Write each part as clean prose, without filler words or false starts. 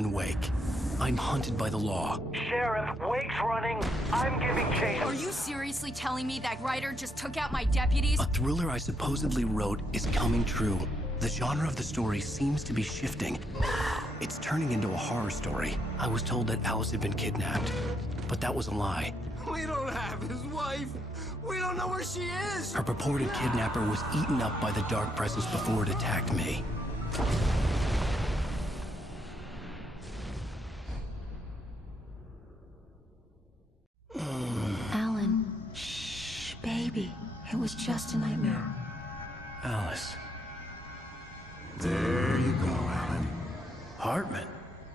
Alan Wake. I'm hunted by the law. Sheriff, Wake's running. I'm giving chase. Are you seriously telling me that writer just took out my deputies? A thriller I supposedly wrote is coming true. The genre of the story seems to be shifting. It's turning into a horror story. I was told that Alice had been kidnapped, but that was a lie. We don't have his wife. We don't know where she is. Her purported kidnapper was eaten up by the dark presence before it attacked me. Alan, shh, baby. It was just a nightmare. Alice. There you go, Alan. Hartman.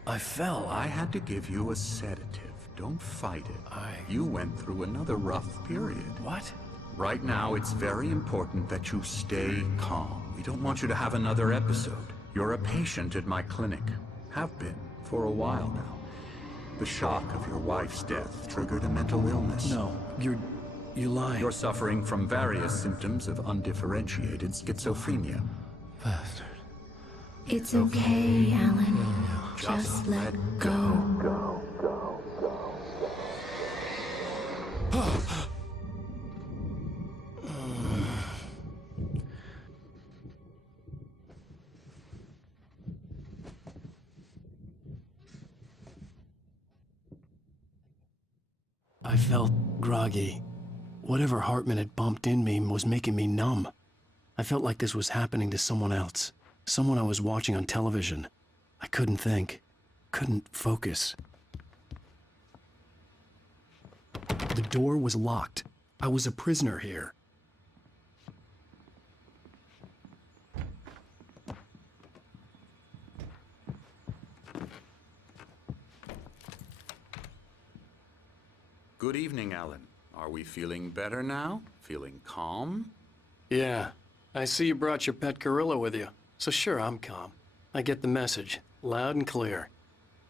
I fell. I had to give you a sedative. Don't fight it. You went through another rough period. What? Right now, it's very important that you stay calm. We don't want you to have another episode. You're a patient at my clinic. Have been for a while now. The shock of your wife's death triggered a mental illness. No, you lied. You're suffering from various symptoms of undifferentiated schizophrenia. Bastard. It's okay, Alan. Just let go. I felt groggy. Whatever Hartman had bumped in me was making me numb. I felt like this was happening to someone else. Someone I was watching on television. I couldn't think. Couldn't focus. The door was locked. I was a prisoner here. Good evening, Alan. Are we feeling better now? Feeling calm? Yeah. I see you brought your pet gorilla with you. So sure, I'm calm. I get the message. Loud and clear.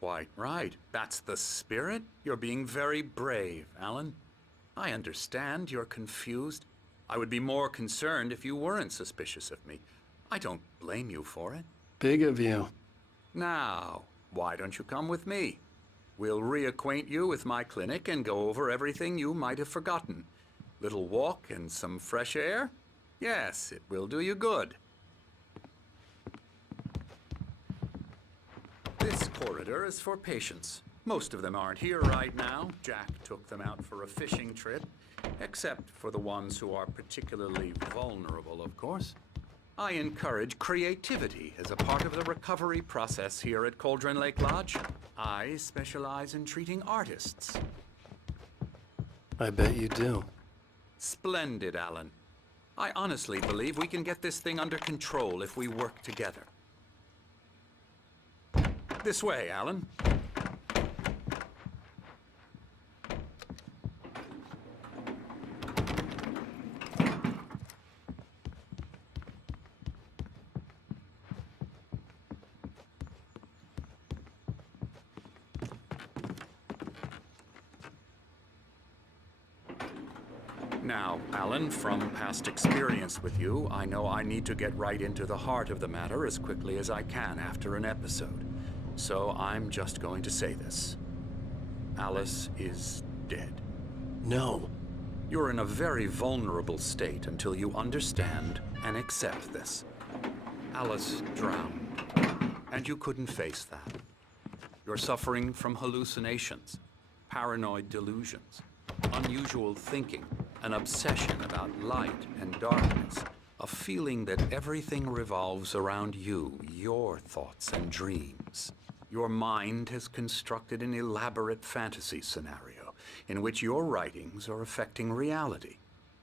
Quite right. That's the spirit. You're being very brave, Alan. I understand you're confused. I would be more concerned if you weren't suspicious of me. I don't blame you for it. Big of you. Now, why don't you come with me? We'll reacquaint you with my clinic and go over everything you might have forgotten. Little walk and some fresh air? Yes, it will do you good. This corridor is for patients. Most of them aren't here right now. Jack took them out for a fishing trip, except for the ones who are particularly vulnerable, of course. I encourage creativity as a part of the recovery process here at Cauldron Lake Lodge. I specialize in treating artists. I bet you do. Splendid, Alan. I honestly believe we can get this thing under control if we work together. This way, Alan. Now, Alan, from past experience with you, I know I need to get right into the heart of the matter as quickly as I can after an episode. So I'm just going to say this. Alice is dead. No. You're in a very vulnerable state until you understand and accept this. Alice drowned, and you couldn't face that. You're suffering from hallucinations, paranoid delusions, unusual thinking, an obsession about light and darkness, a feeling that everything revolves around you, your thoughts and dreams. Your mind has constructed an elaborate fantasy scenario in which your writings are affecting reality.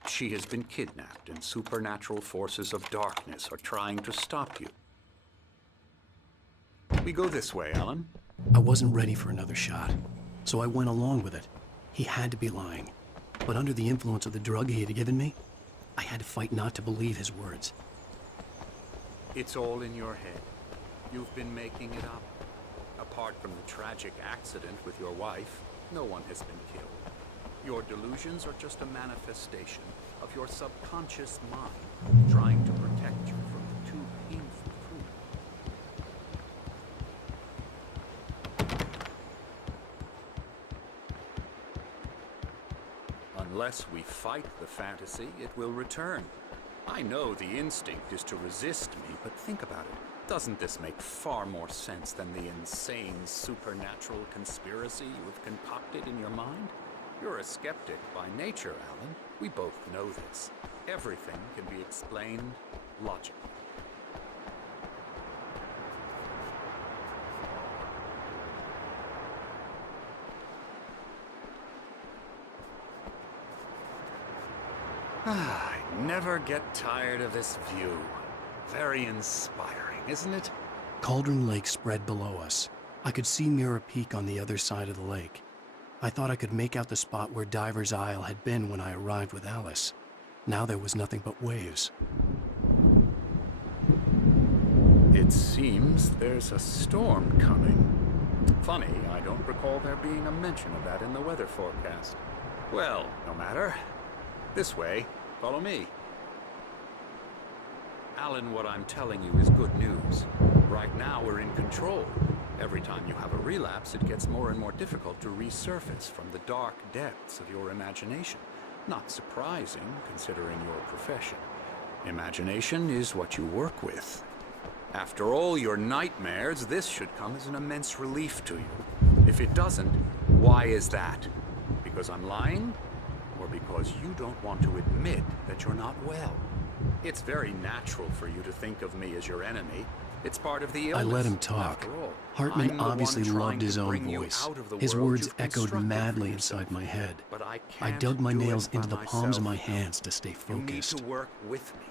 She has been kidnapped and supernatural forces of darkness are trying to stop you. We go this way, Alan. I wasn't ready for another shot, so I went along with it. He had to be lying. But under the influence of the drug he had given me, I had to fight not to believe his words. It's all in your head. You've been making it up. Apart from the tragic accident with your wife, no one has been killed. Your delusions are just a manifestation of your subconscious mind trying to protect you from the too painful truth. unless we fight the fantasy, it will return. I know the instinct is to resist me, but think about it. Doesn't this make far more sense than the insane supernatural conspiracy you have concocted in your mind? You're a skeptic by nature, Alan. We both know this. Everything can be explained logically. I never get tired of this view. Very inspiring, isn't it? Cauldron Lake spread below us. I could see Mirror Peak on the other side of the lake. I thought I could make out the spot where Diver's Isle had been when I arrived with Alice. Now there was nothing but waves. It seems there's a storm coming. Funny, I don't recall there being a mention of that in the weather forecast. Well, no matter. This way. Follow me. Alan, what I'm telling you is good news. Right now, we're in control. Every time you have a relapse, it gets more and more difficult to resurface from the dark depths of your imagination. Not surprising, considering your profession. Imagination is what you work with. After all your nightmares, this should come as an immense relief to you. If it doesn't, why is that? Because I'm lying? Or because you don't want to admit that you're not well? It's very natural for you to think of me as your enemy. It's part of the illness. I let him talk. After all, Hartman I'm the one obviously trying loved his to own bring you voice. out of the His world words you've echoed constructed madly for inside yourself. my head. But I I can't dug my do nails it into by the palms of my myself. hands to stay You need focused. to work with me.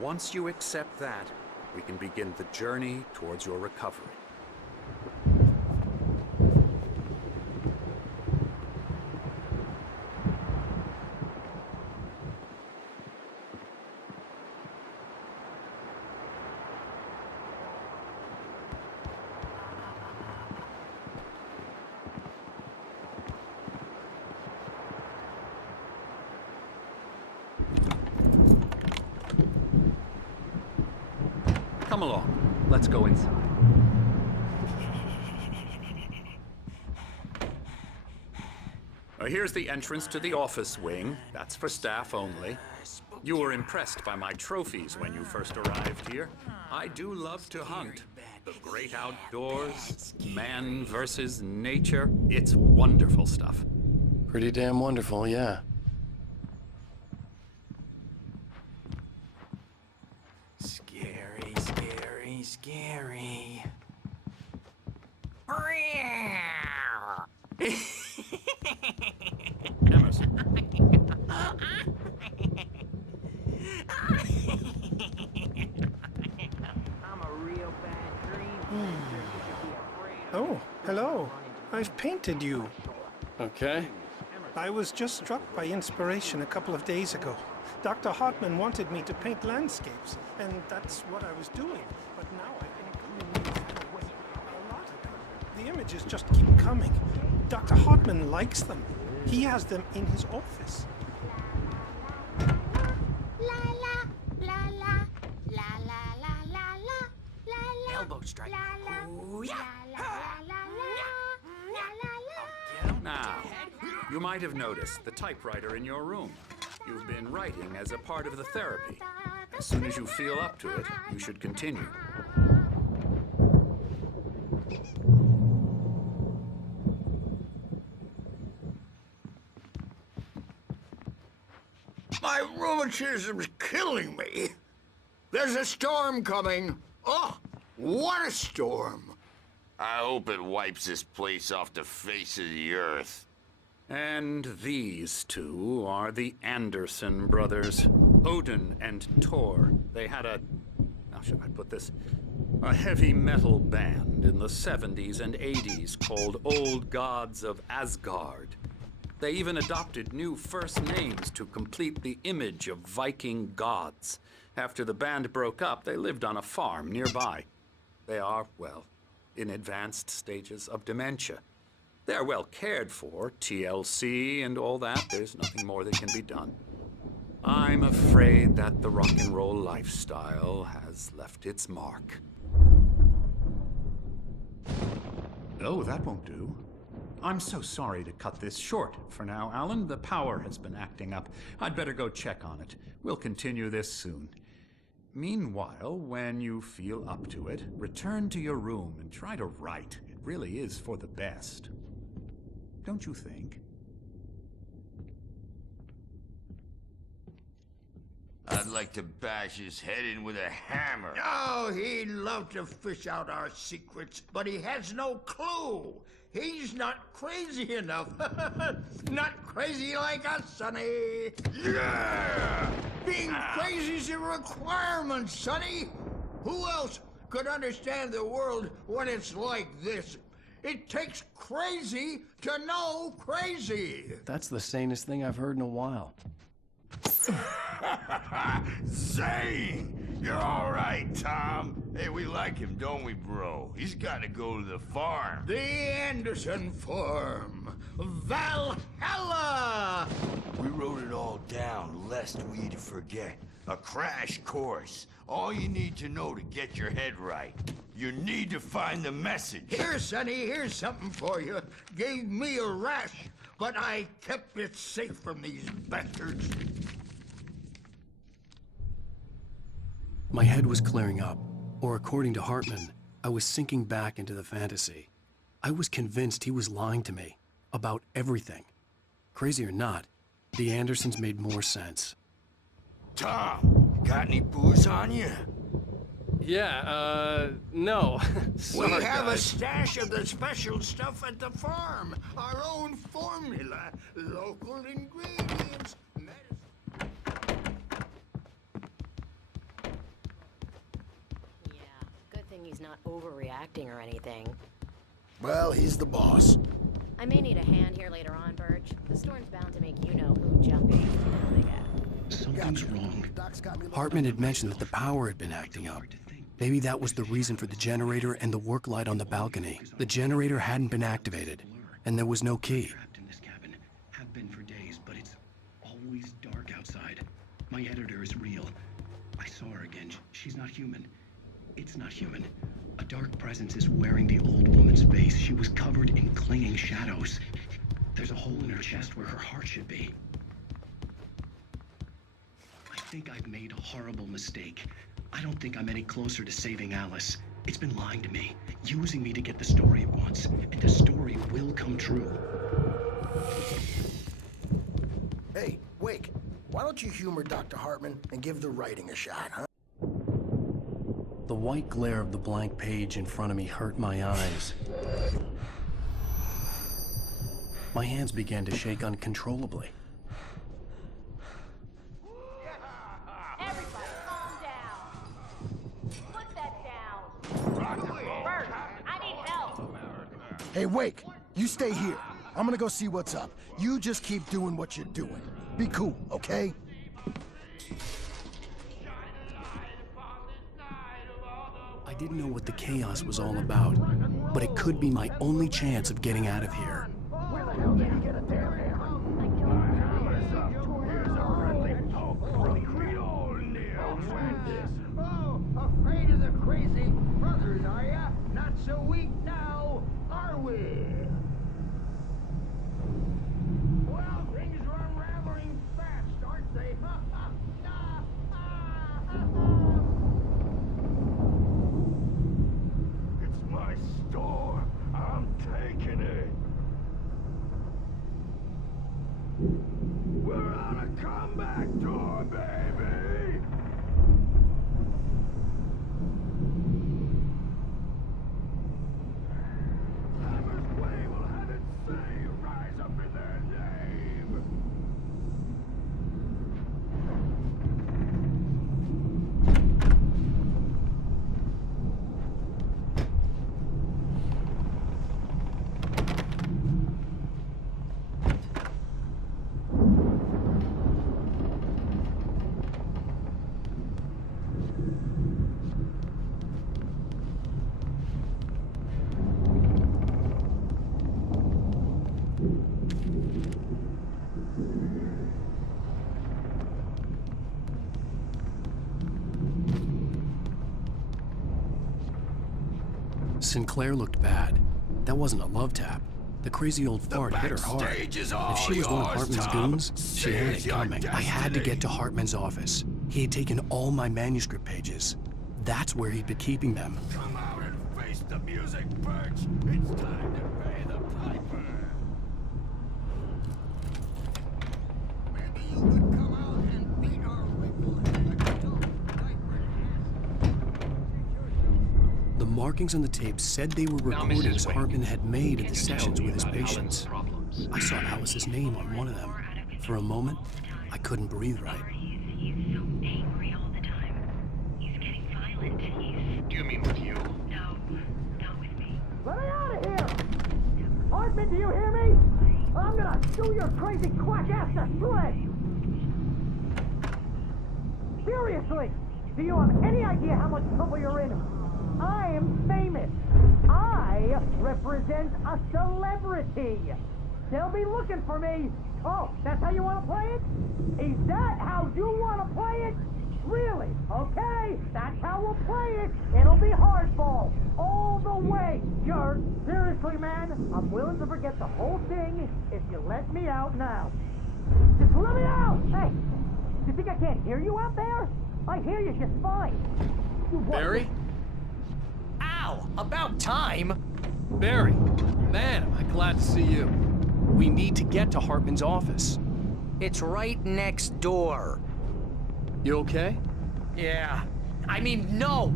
Once you accept that, we can begin the journey towards your recovery. Come along. Let's go inside. Here's the entrance to the office wing. That's for staff only. You were impressed by my trophies when you first arrived here. I do love to hunt. The great outdoors, man versus nature. It's wonderful stuff. Pretty damn wonderful, yeah. Scary, scary, scary. Emerson. Oh, hello. I've painted you. Okay. I was just struck by inspiration a couple of days ago. Dr. Hartman wanted me to paint landscapes, and that's what I was doing. But now I've been doing it away. A lot of them. The images just keep coming. Dr. Hartman likes them. He has them in his office. Elbow strike. Now, you might have noticed the typewriter in your room. You've been writing as a part of the therapy. As soon as you feel up to it, you should continue. My rheumatism's killing me. There's a storm coming. Oh, what a storm. I hope it wipes this place off the face of the earth. And these two are the Anderson brothers, Odin and Thor. They had how should I put this? A heavy metal band in the 70s and 80s called Old Gods of Asgard. They even adopted new first names to complete the image of Viking gods. After the band broke up, they lived on a farm nearby. They are, well, in advanced stages of dementia. They're well cared for, TLC and all that. There's nothing more that can be done. I'm afraid that the rock and roll lifestyle has left its mark. Oh, that won't do. I'm so sorry to cut this short for now, Alan. The power has been acting up. I'd better go check on it. We'll continue this soon. Meanwhile, when you feel up to it, return to your room and try to write. It really is for the best. Don't you think? I'd like to bash his head in with a hammer. Oh, he'd love to fish out our secrets, but he has no clue. He's not crazy enough. Not crazy like us, Sonny. Yeah! Being crazy's a requirement, Sonny. Who else could understand the world when it's like this? It takes crazy to know crazy. That's the sanest thing I've heard in a while. Zane! You're all right, Tom. Hey, we like him, don't we, bro? He's got to go to the farm. The Anderson Farm. Valhalla! We wrote it all down, lest we'd forget. A crash course. All you need to know to get your head right. You need to find the message. Here, Sonny, here's something for you. Gave me a rash, but I kept it safe from these bastards. My head was clearing up, or according to Hartman, I was sinking back into the fantasy. I was convinced he was lying to me about everything. Crazy or not, the Andersons made more sense. Tom, got any booze on you? Yeah, no. We have a stash of the special stuff at the farm. Our own formula, local ingredients, medicine. Yeah, good thing he's not overreacting or anything. Well, he's the boss. I may need a hand here later on, Birch. The storm's bound to make you-know-who jumping. Something's wrong. Hartman had mentioned that the power had been acting up. Maybe that was the reason for the generator and the work light on the balcony. The generator hadn't been activated, and there was no key. Trapped in this cabin. Have been for days, but it's always dark outside. My editor is real. I saw her again. She's not human. It's not human. A dark presence is wearing the old woman's face. She was covered in clinging shadows. There's a hole in her chest where her heart should be. I think I've made a horrible mistake. I don't think I'm any closer to saving Alice. It's been lying to me, using me to get the story it wants, and the story will come true. Hey, Wake, why don't you humor Dr. Hartman and give the writing a shot, huh? The white glare of the blank page in front of me hurt my eyes. My hands began to shake uncontrollably. Everybody, calm down. Put that down. Bert, I need help. Hey, Wake, you stay here. I'm gonna go see what's up. You just keep doing what you're doing. Be cool, okay? I didn't know what the chaos was all about, but it could be my only chance of getting out of here. Where the hell did he get a damn hammer? Oh, afraid of the crazy brothers, are ya? Not so weak now, are we? Well, things are unraveling fast, aren't they? It's my store. I'm taking it. We're on a comeback tour, baby! Hammer's Way will have its say rise up in their name! Sinclair looked bad. That wasn't a love tap. The crazy old fart hit her hard. backstage is If all she was one of yours, Hartman's Tom. goons, she had it Seize your coming. I had to destiny. get to Hartman's office. He had taken all my manuscript pages. That's where he'd been keeping them. Come out and face the music, Birch. It's time to pay the piper. Maybe you could come out and beat our The markings on the tape said they were Now, recordings Mrs. Wake, Hartman had made at can the you tell sessions me with his about Alan's patients. problems? I saw Alice's name on one of them. For a moment, I couldn't breathe right. He's so angry all the time. He's getting violent. Do you mean with you? No, not with me. Let me out of here! Hartman, do you hear me? I'm gonna chew your crazy quack ass to shreds! Seriously, do you have any idea how much trouble you're in? I am famous. I represent a celebrity. They'll be looking for me. Oh, that's how you want to play it? Is that how you want to play it? Really? Okay, that's how we'll play it. It'll be hardball all the way. Seriously, man, I'm willing to forget the whole thing if you let me out now. Just let me out! Hey, you think I can't hear you out there? I hear you just fine. Barry? Ow! About time! Barry, man, am I glad to see you. We need to get to Hartman's office. It's right next door. You okay? Yeah. I mean, no!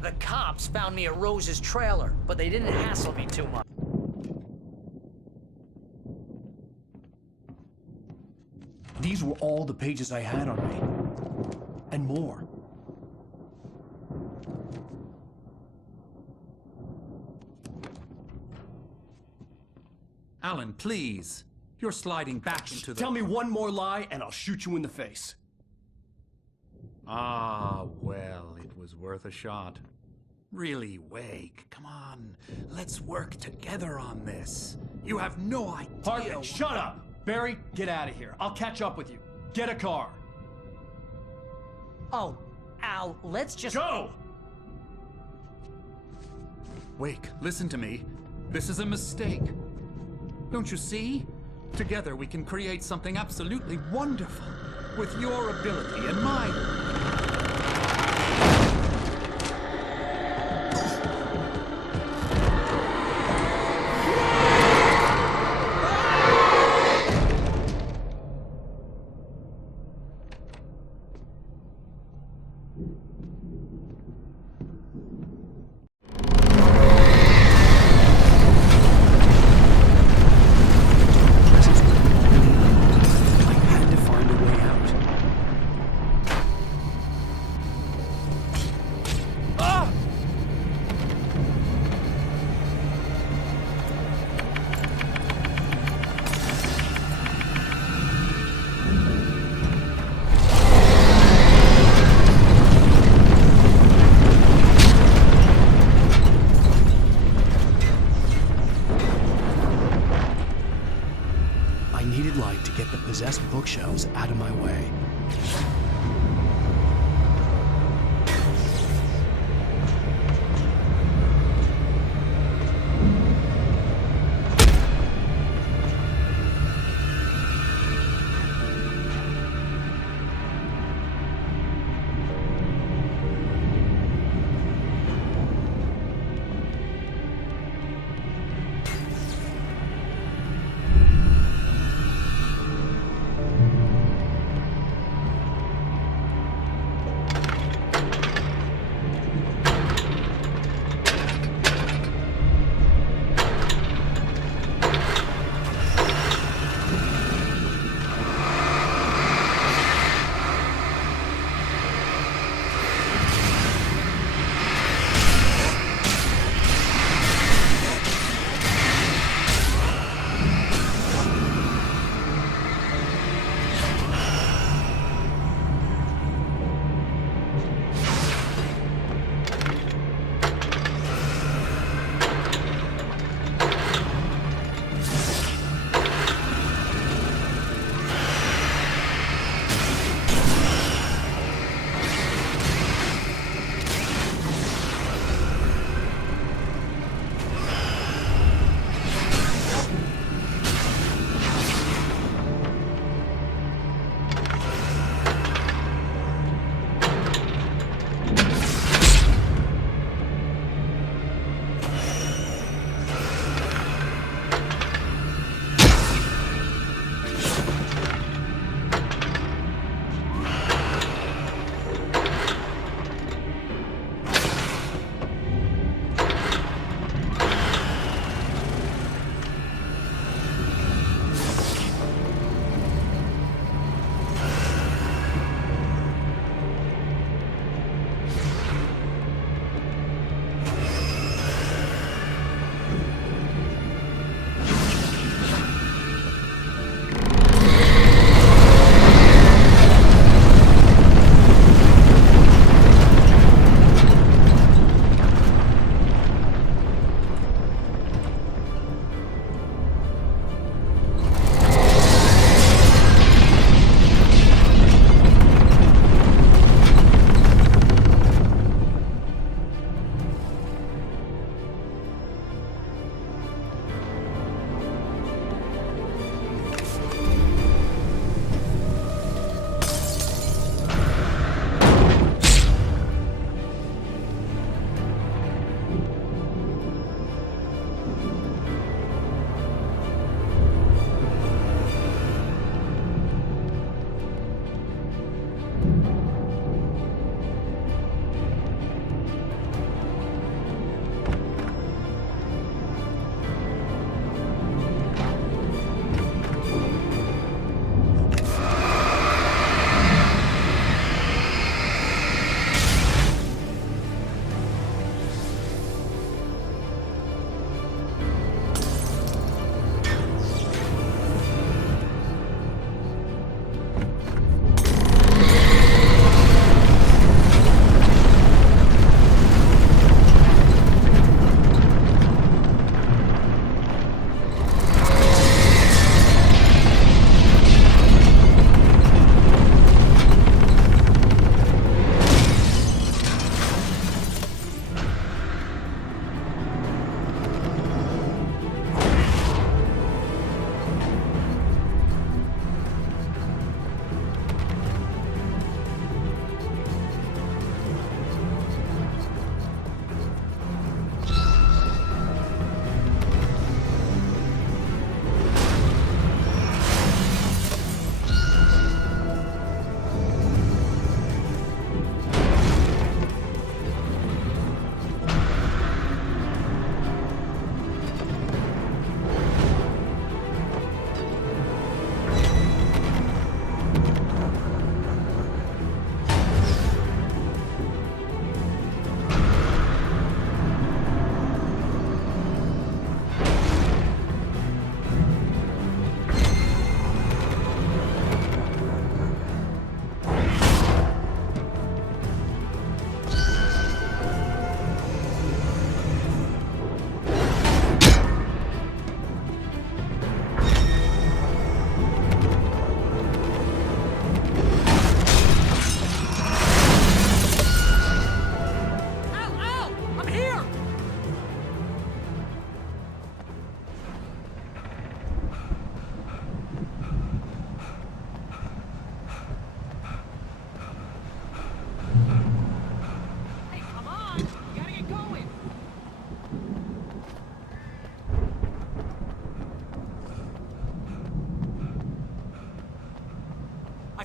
The cops found me at Rose's trailer, but they didn't hassle me too much. These were all the pages I had on me. And more. Alan, please. You're sliding back into the... Tell me one more lie and I'll shoot you in the face. Ah, well, it was worth a shot. Really, Wake, come on. Let's work together on this. You have no idea... Hartman, shut up! Barry, get out of here. I'll catch up with you. Get a car. Oh, Al, let's just... Go! Wake, listen to me. This is a mistake. Don't you see? Together we can create something absolutely wonderful. With your ability and mine. I had to find a way out. I needed light to get the possessed bookshelves out of my way.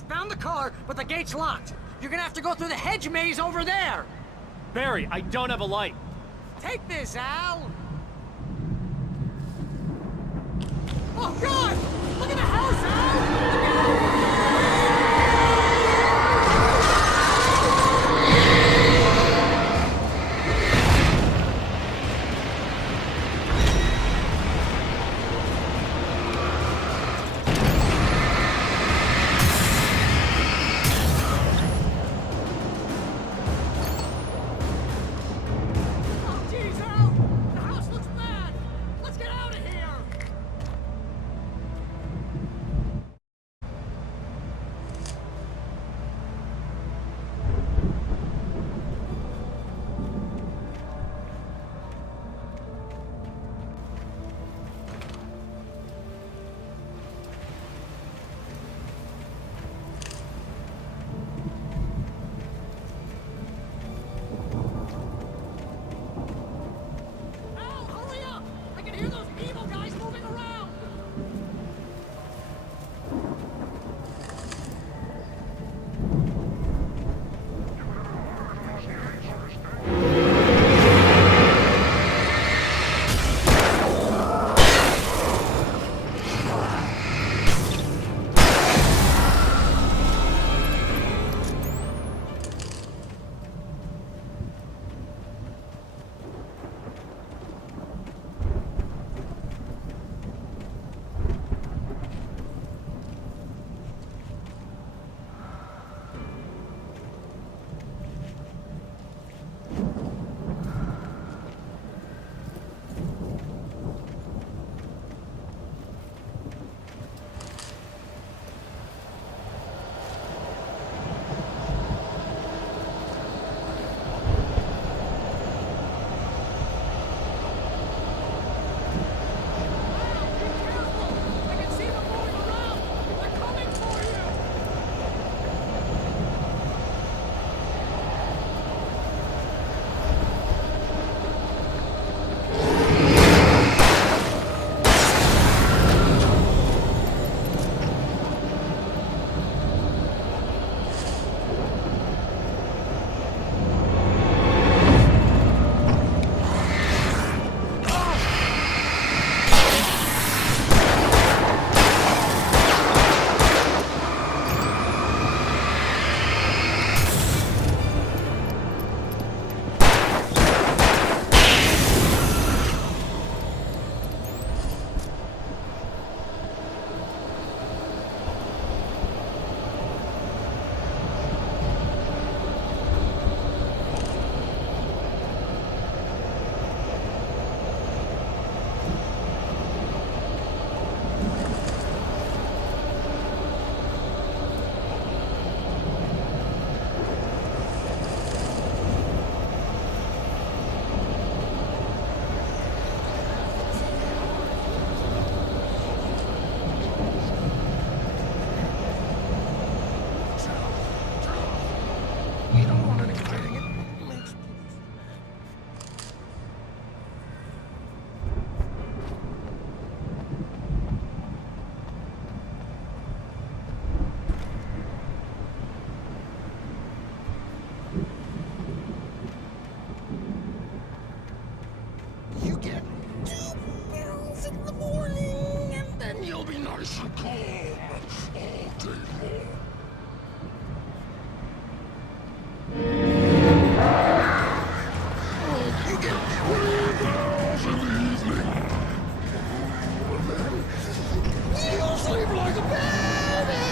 found the car, but the gate's locked. You're gonna have to go through the hedge maze over there. Barry, I don't have a light. Take this, Al. Oh, God! Look at the house, Al! Oh, jeez, Al! The house looks bad! Let's get out of here! Al, hurry up! I can hear those evil guys moving around! nice and calm all day long. You get $20 in the evening. And then you'll sleep like a baby.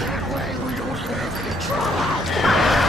That way we don't have any trouble.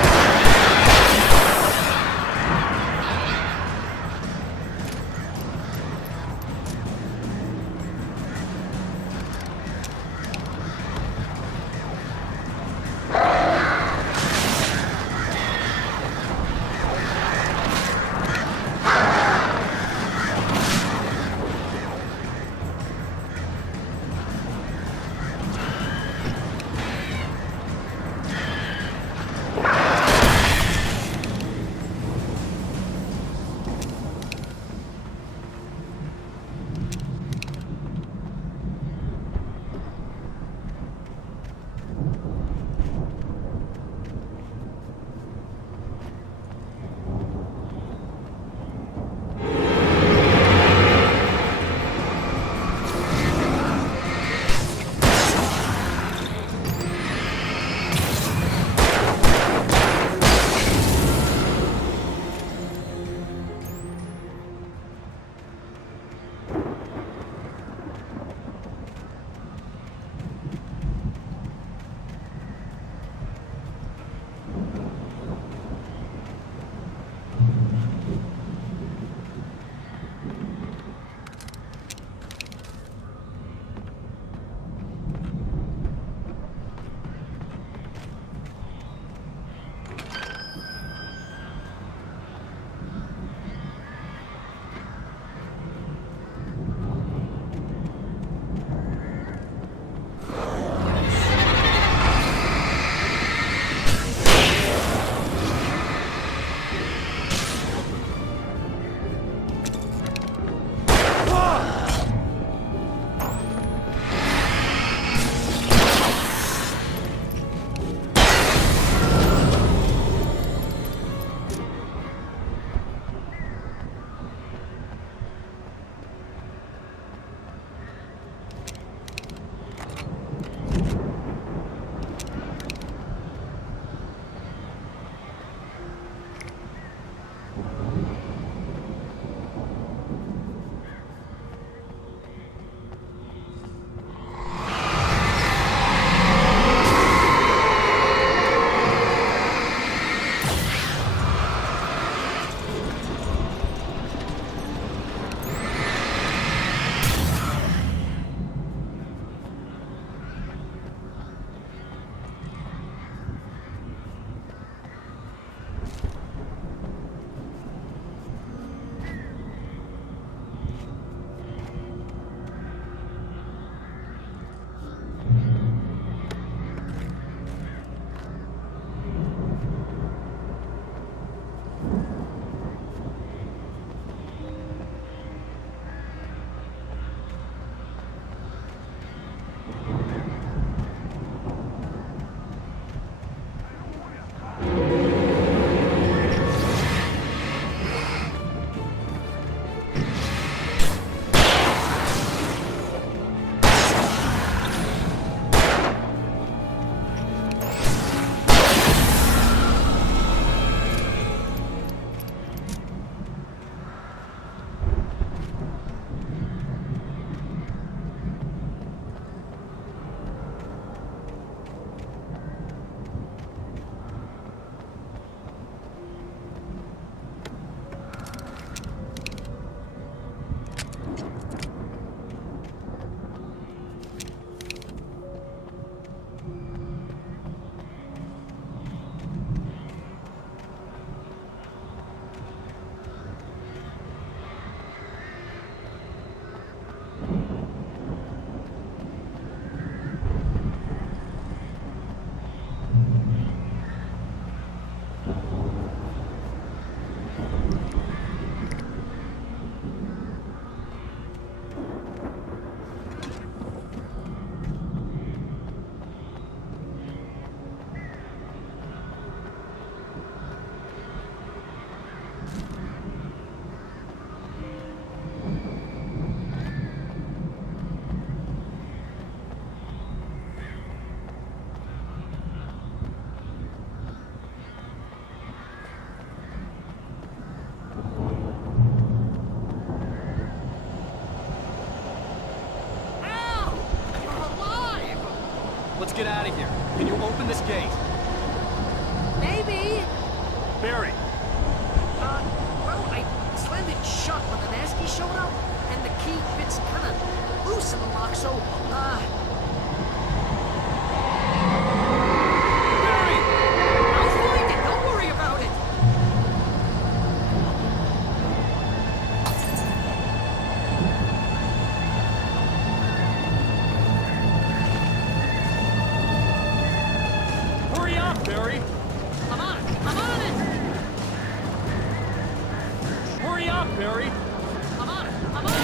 let's get out of here. Can you open this gate? Maybe. Barry! Well, I slammed it shut when the Nasty showed up, and the key fits kind of loose in the lock, so, Barry! I'll find it. Don't worry about it. Hurry up, Barry! I'm on it. I'm on it. Hurry up, Barry! I'm on it. I'm on it.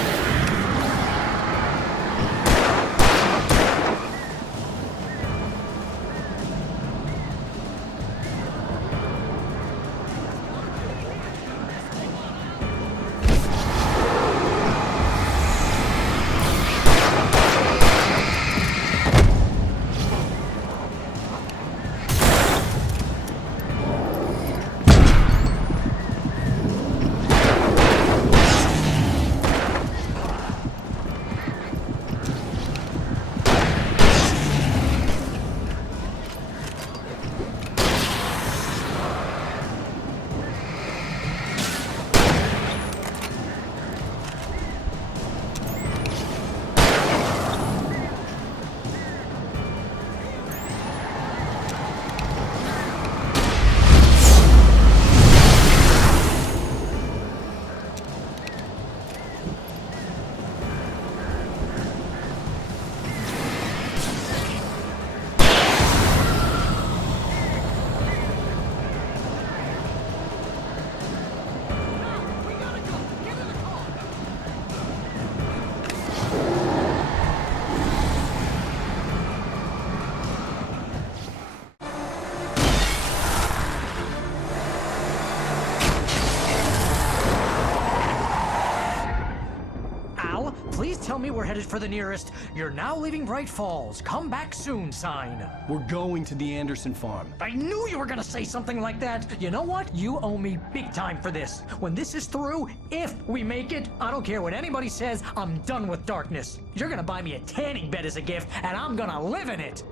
Please tell me we're headed for the nearest "You're now leaving Bright Falls. Come back soon" sign. We're going to the Anderson farm. I knew you were gonna say something like that. You know what? You owe me big time for this. When this is through, if we make it, I don't care what anybody says, I'm done with darkness. You're gonna buy me a tanning bed as a gift, and I'm gonna live in it.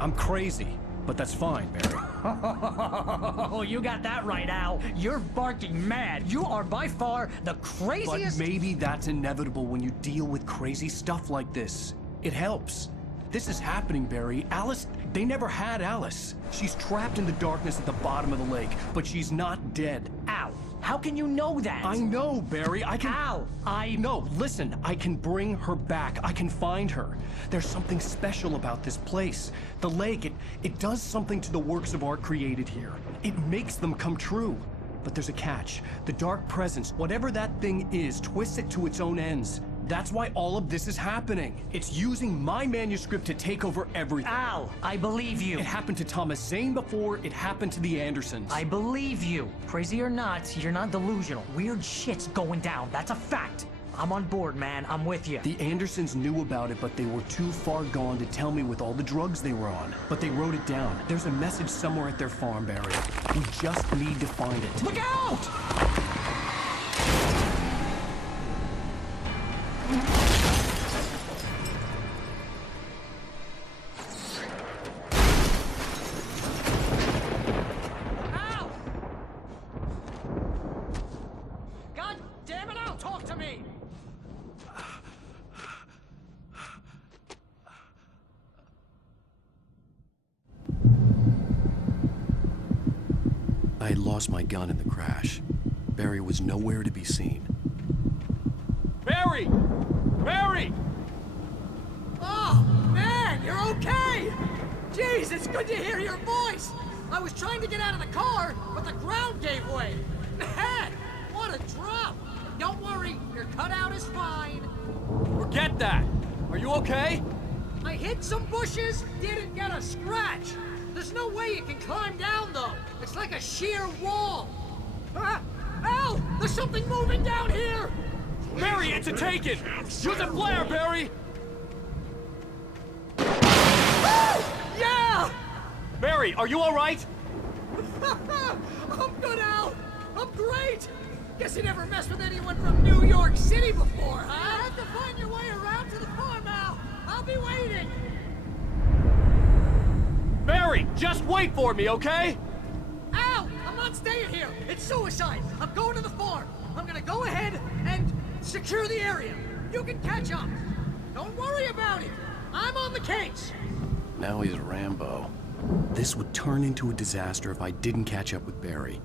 I'm crazy, but that's fine, Barry. Oh, you got that right, Al. You're barking mad. You are by far the But craziest. maybe that's inevitable when you deal with crazy stuff like this. It helps. This is happening, Barry. Alice, they never had Alice. She's trapped in the darkness at the bottom of the lake, but she's not dead. Al, how can you know that? I know, Barry. I can... Al, No, listen. I can bring her back. I can find her. There's something special about this place. The lake, it does something to the works of art created here. It makes them come true. But there's a catch. The dark presence, whatever that thing is, twists it to its own ends. That's why all of this is happening. It's using my manuscript to take over everything. Al, I believe you. It happened to Thomas Zane before, it happened to the Andersons. I believe you. Crazy or not, you're not delusional. Weird shit's going down. That's a fact. I'm on board, man. I'm with you. The Andersons knew about it, but they were too far gone to tell me with all the drugs they were on. But they wrote it down. There's a message somewhere at their farm, Barry. We just need to find it. Look out! Al! God damn it, Al! Talk to me! I had lost my gun in the crash. Barry was nowhere to be seen. Barry! Barry! Oh, man, you're okay! Jeez, it's good to hear your voice! I was trying to get out of the car, but the ground gave way. Man, what a drop! Don't worry, your cutout is fine. Forget that! Are you okay? I hit some bushes, didn't get a scratch. There's no way you can climb down, though. It's like a sheer wall. Ah, Al, there's something moving down here! Barry, position taken! Use a flare, Barry! Yeah! Barry, are you alright? I'm good, Al! I'm great! Guess you never messed with anyone from New York City before, huh? You have to find your way around to the farm, Al! I'll be waiting! Barry, just wait for me, okay? Al! I'm not staying here! It's suicide! I'm going to the farm! I'm gonna go ahead and secure the area! You can catch up! Don't worry about it! I'm on the case! Now he's Rambo. This would turn into a disaster if I didn't catch up with Barry.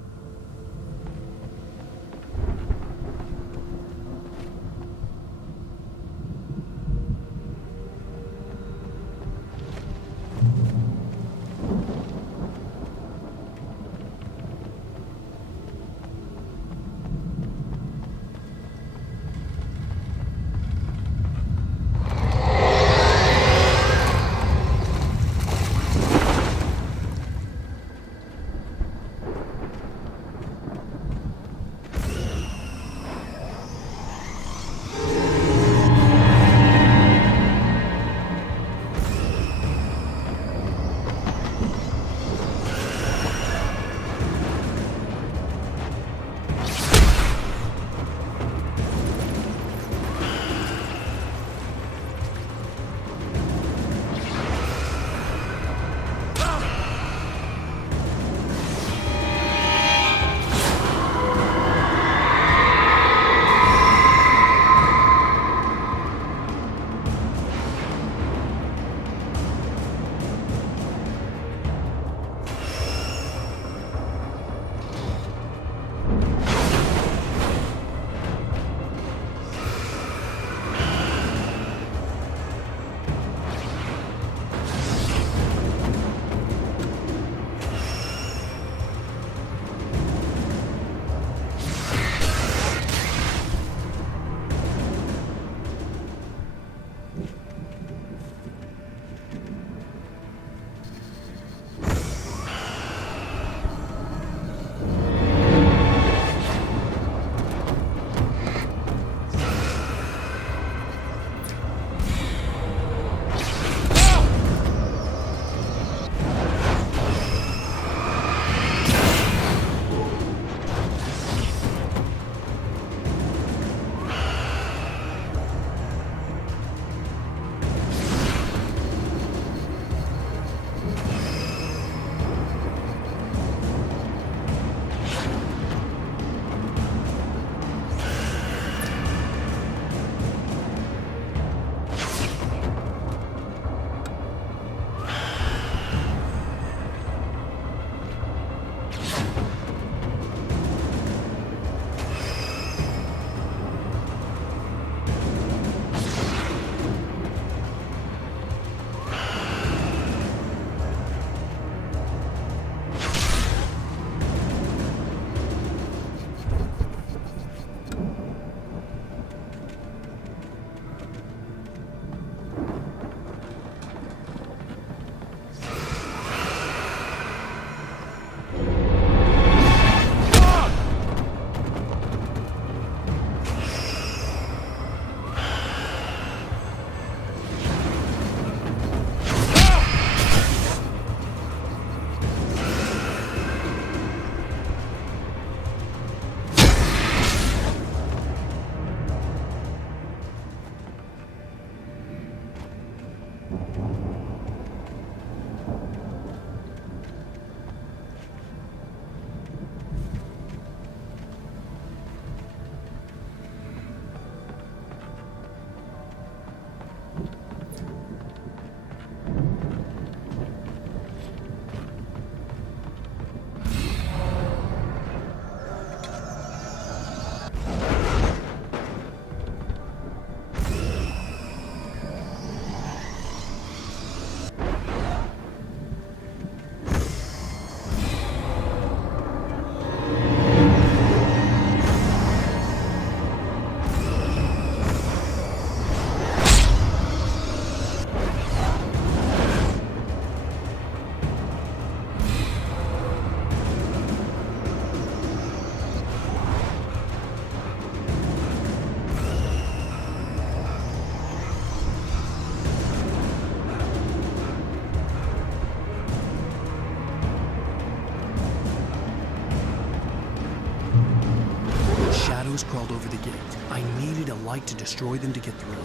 light to destroy them to get through.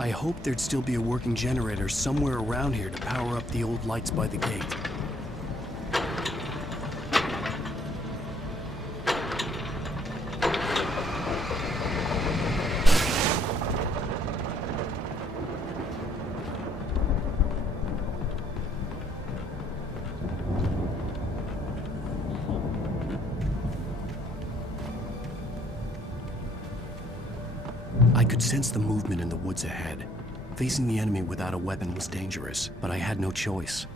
I hoped there'd still be a working generator somewhere around here to power up the old lights by the gate. I could sense the movement in the woods ahead. Facing the enemy without a weapon was dangerous, but I had no choice.